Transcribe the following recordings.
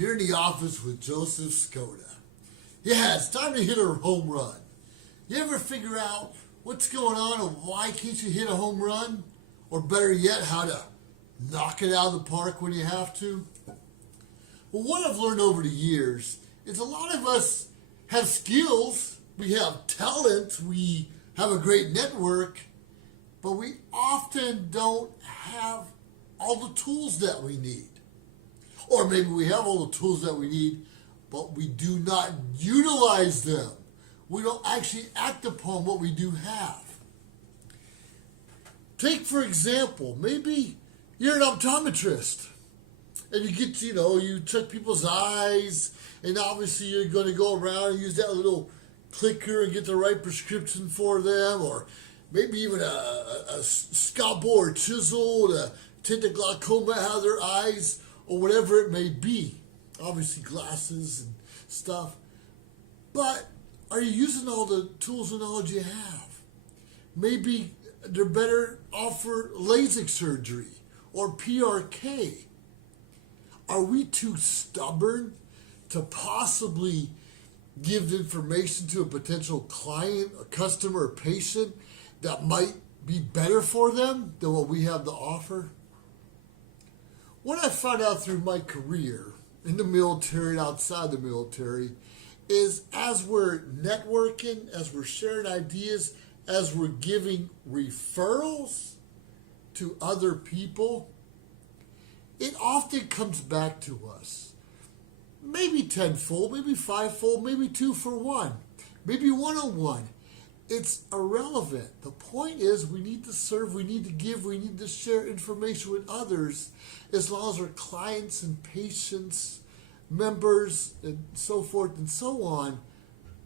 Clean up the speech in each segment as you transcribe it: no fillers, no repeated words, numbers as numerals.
You're in the office with Joseph Skoda. Yeah, it's time to hit a home run. You ever figure out what's going on and why can't you hit a home run? Or better yet, how to knock it out of the park when you have to? Well, what I've learned over the years is a lot of us have skills, we have talent, we have a great network, but we often don't have all the tools that we need. Or maybe we have all the tools that we need, but we do not utilize them. We don't actually act upon what we do have. Take, for example, maybe you're an optometrist and you get, you check people's eyes, and obviously you're going to go around and use that little clicker and get the right prescription for them, or maybe even a scalpel or chisel to take the glaucoma out of their eyes, or whatever it may be. Obviously glasses and stuff. But are you using all the tools and knowledge you have? Maybe they're better off for LASIK surgery or PRK. Are we too stubborn to possibly give information to a potential client, a customer, or patient that might be better for them than what we have to offer? What I found out through my career in the military and outside the military is as we're networking, as we're sharing ideas, as we're giving referrals to other people, it often comes back to us. Maybe tenfold, maybe fivefold, maybe 2 for 1, maybe 1-on-1. It's irrelevant. The point is we need to serve, we need to give, we need to share information with others as long as our clients and patients, members, and so forth and so on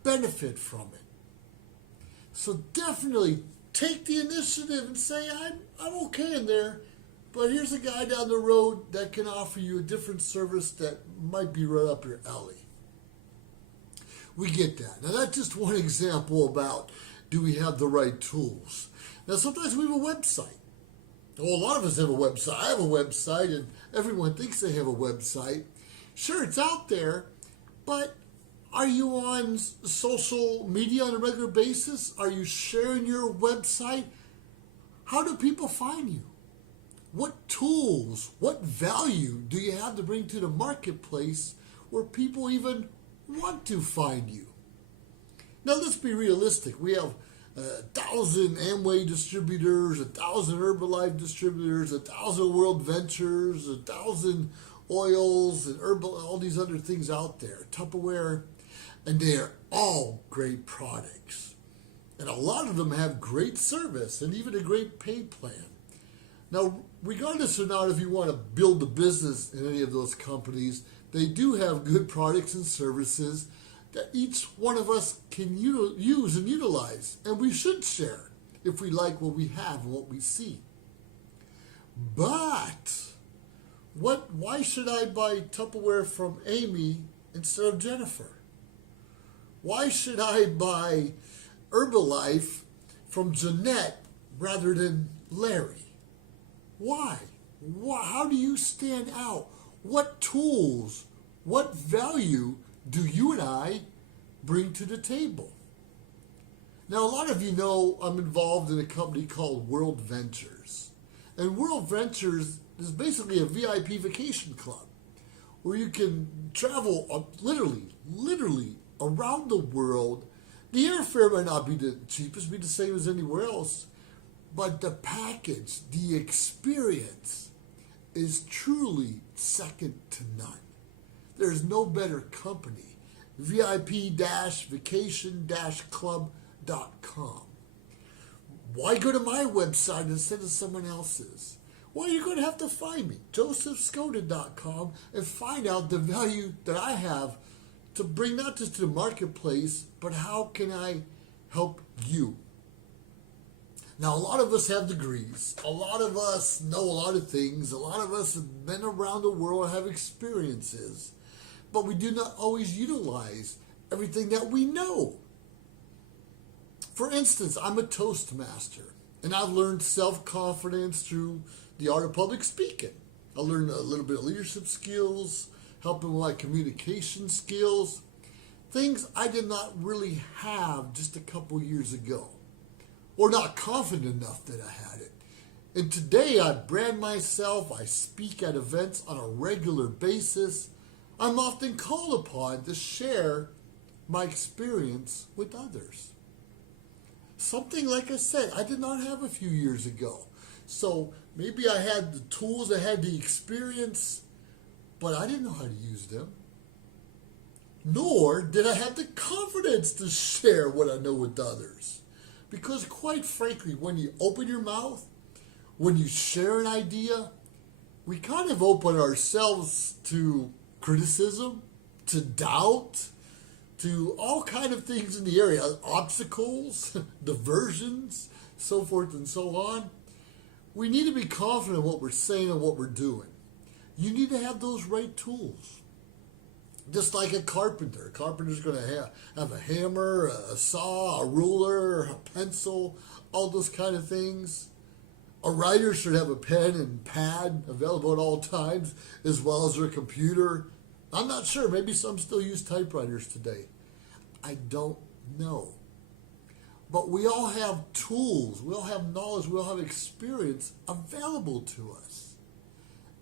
benefit from it. So definitely take the initiative and say, I'm okay in there, but here's a guy down the road that can offer you a different service that might be right up your alley. We get that. Now that's just one example about do we have the right tools. Now sometimes we have a website. Well, a lot of us have a website. I have a website, and everyone thinks they have a website. Sure, it's out there, but are you on social media on a regular basis? Are you sharing your website? How do people find you? What tools, what value do you have to bring to the marketplace where people even want to find you? Now, let's be realistic. We have 1,000 Amway distributors, 1,000 Herbalife distributors, 1,000 World Ventures, 1,000 oils and herbal, all these other things out there, Tupperware, and they are all great products. And a lot of them have great service and even a great pay plan. Now, regardless or not if you want to build a business in any of those companies, they do have good products and services that each one of us can use and utilize, and we should share if we like what we have and what we see. But why should I buy Tupperware from Amy instead of Jennifer? Why should I buy Herbalife from Jeanette rather than Larry? Why? How do you stand out? What tools, what value do you and I bring to the table? Now, a lot of you know I'm involved in a company called World Ventures. And World Ventures is basically a VIP vacation club where you can travel literally around the world. The airfare might not be the cheapest, be the same as anywhere else, but the package, the experience is truly second to none. There's no better company. VIP-vacation-club.com. Why go to my website instead of someone else's? Well, you're going to have to find me, josephskoda.com, and find out the value that I have to bring not just to the marketplace, but how can I help you? Now, a lot of us have degrees. A lot of us know a lot of things. A lot of us have been around the world and have experiences. But we do not always utilize everything that we know. For instance, I'm a Toastmaster, and I've learned self-confidence through the art of public speaking. I learned a little bit of leadership skills, helping with my communication skills, things I did not really have just a couple years ago, or not confident enough that I had it. And today I brand myself, I speak at events on a regular basis. I'm often called upon to share my experience with others. Something, like I said, I did not have a few years ago. So maybe I had the tools, I had the experience, but I didn't know how to use them. Nor did I have the confidence to share what I know with others. Because quite frankly, when you open your mouth, when you share an idea, we kind of open ourselves to criticism, to doubt, to all kind of things in the area, obstacles, diversions, so forth and so on. We need to be confident in what we're saying and what we're doing. You need to have those right tools. Just like a carpenter. A carpenter's going to have a hammer, a saw, a ruler, a pencil, all those kind of things. A writer should have a pen and pad available at all times, as well as their computer. I'm not sure. Maybe some still use typewriters today. I don't know. But we all have tools. We all have knowledge. We all have experience available to us.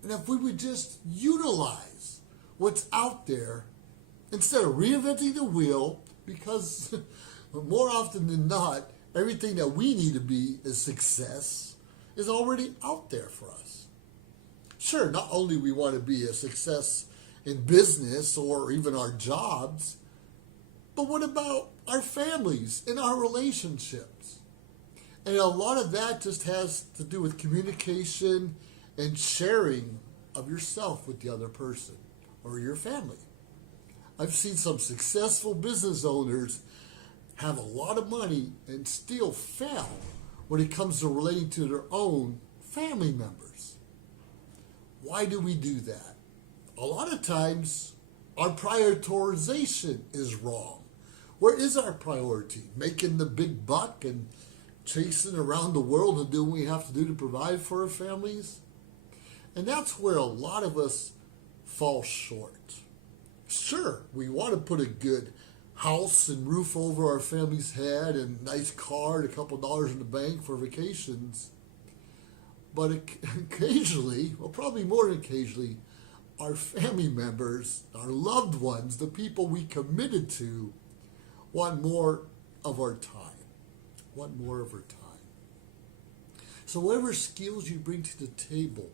And if we would just utilize what's out there instead of reinventing the wheel, because more often than not, everything that we need to be a success is already out there for us. Sure, not only we want to be a success in business or even our jobs, but what about our families and our relationships? And a lot of that just has to do with communication and sharing of yourself with the other person or your family. I've seen some successful business owners have a lot of money and still fail when it comes to relating to their own family members. Why do we do that? A lot of times, our prioritization is wrong. Where is our priority? Making the big buck and chasing around the world and doing what we have to do to provide for our families? And that's where a lot of us fall short. Sure, we want to put a good house and roof over our family's head and nice car and a couple dollars in the bank for vacations. But occasionally, well, probably more than occasionally, our family members, our loved ones, the people we committed to, want more of our time. Want more of our time. So whatever skills you bring to the table,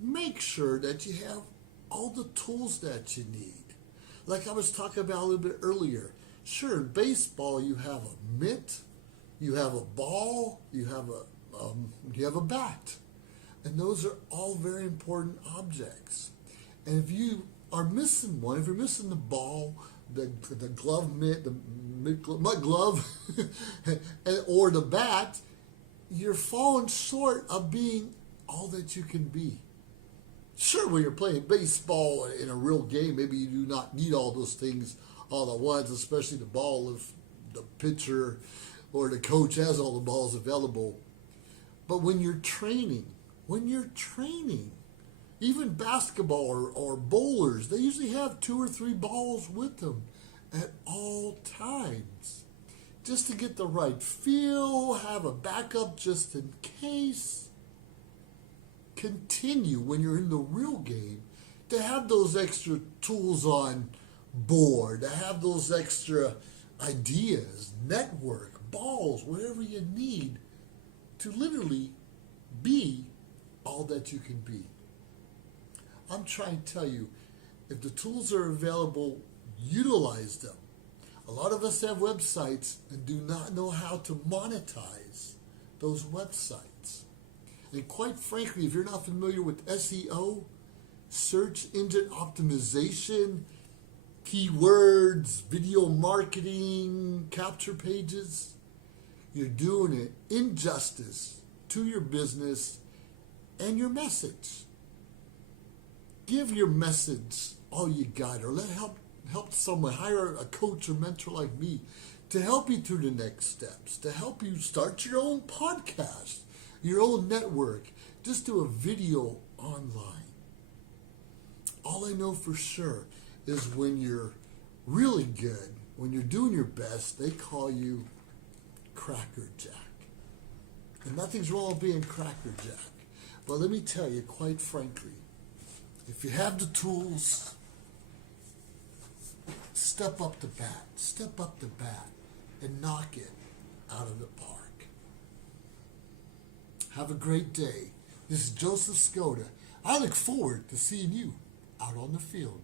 make sure that you have all the tools that you need. Like I was talking about a little bit earlier. Sure, in baseball you have a mitt, you have a ball, you have a bat. And those are all very important objects. And if you are missing one, if you're missing the ball, the glove mitt, the mud glove, or the bat, you're falling short of being all that you can be. Sure, when you're playing baseball in a real game, maybe you do not need all those things all at once, especially the ball if the pitcher or the coach has all the balls available. But when you're training, even basketball or bowlers, they usually have 2 or 3 balls with them at all times. Just to get the right feel, have a backup just in case. Continue when you're in the real game to have those extra tools on board, to have those extra ideas, network, balls, whatever you need to literally be all that you can be. I'm trying to tell you, if the tools are available, utilize them. A lot of us have websites and do not know how to monetize those websites. And quite frankly, if you're not familiar with SEO, search engine optimization, keywords, video marketing, capture pages, you're doing an injustice to your business and your message. Give your message all you got, or help someone, hire a coach or mentor like me to help you through the next steps, to help you start your own podcast, your own network, just do a video online. All I know for sure is when you're really good, when you're doing your best, they call you Cracker Jack. And nothing's wrong with being Cracker Jack. But let me tell you, quite frankly, if you have the tools, step up the bat, and knock it out of the park. Have a great day. This is Joseph Skoda. I look forward to seeing you out on the field.